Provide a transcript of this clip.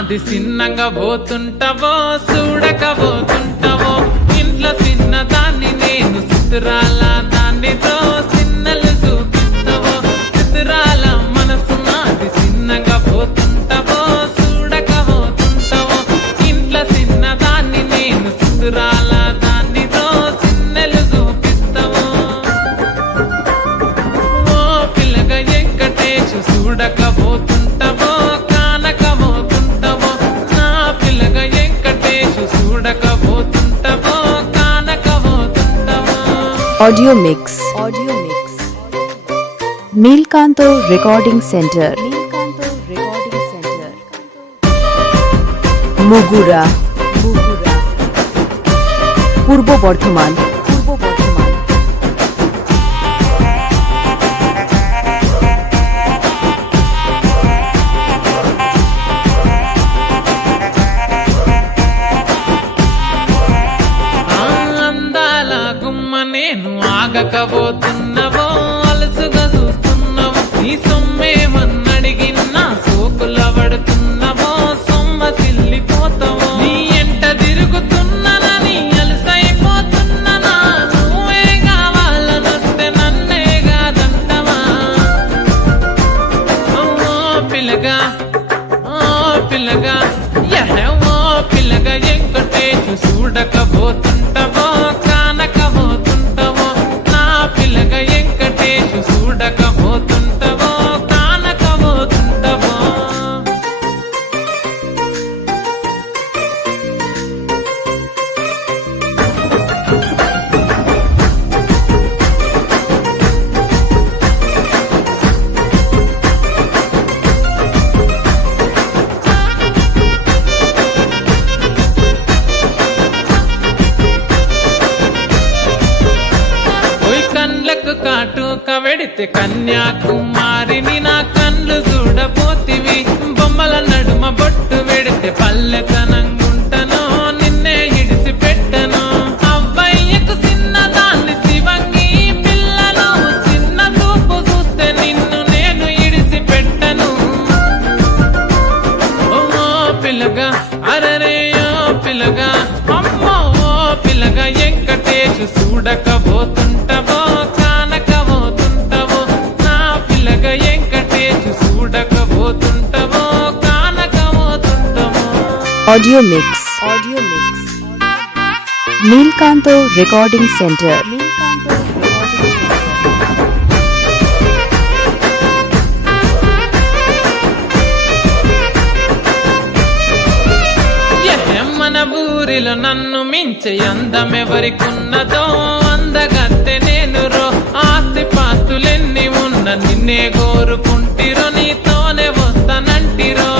నాది చిన్నగా పోతుంటావో చూడకపోతుంటావో ఇంట్లో చిన్న దాన్ని నేను చిత్రాల దాన్నితో చిన్నలు చూపిస్తావో చిత్రాల మనసు నాది చిన్నగా పోతుంటావో చూడకపోతుంటావో ఇంట్లో చిన్న దాన్ని నేను చిత్రాల దాన్నితో చిన్నలు చూపిస్తావో ఓ పిల్లగా వెంకటేశు చూడకపోతుంటావో కానకపోతుంటావో నా పిల్లగా వెంకటేశు చూడకపోతుంటావో కానకపోతుంటావో. Audio mix. Nilkanto recording centre Mugura पूर्व बर्धमान అందాల గుమ్మ నేను ఆగకపోతున్నవో అలసుగా చూస్తున్నవో నీ సొమ్మేమన్నడిగిన్నా సోకుల పడుతున్నవో సొమ్మ సిల్లిపోతావో నీ ఎంట తిరుగుతున్ననని అలసైపోతున్ననా నువ్వే కావాలనొస్తే నన్నే కాదంటవా ఓ పిల్లగా ఓ పిల్లగా వెంకటేశు చూడకపోతుంటావో కానకపోతుంటావో నా పిల్లగా వెంకటేశు చూడకపోతుంటావో కానకపోతుంటావో. కళ్ళకు కాటుక వెడితే కన్యాకుమారిని నా కళ్ళు చూడపోతివి బొమ్మల నడుమ బొట్టు వెడితే పల్లెతనంగుంటను నిన్నే ఇడిసి పెట్టను అవ్వయ్యకు చిన్న దాన్ని శివంగి పిల్లను చిన్న చూపు చూస్తే నిన్ను నేను ఇడిసి పెట్టను ఓ పిల్లగా అరరే ఓ పిల్లగా అమ్మో ఓ పిల్లగా వెంకటేశు చూడకపోతుంటావో కానకపోతుంటావో నా పిల్లగా వెంకటేశు చూడకపోతుంటావో కానకపోతుంటావో. Audio mix Nilkanto recording centre మన ఊరిలో నన్ను మించే అందమెవరికున్నదో అందగత్తె నేను రో ఆస్తి పాస్తులెన్ని ఉన్న నిన్నే కోరుకుంటిరో నీతోనే వస్తానంటిరో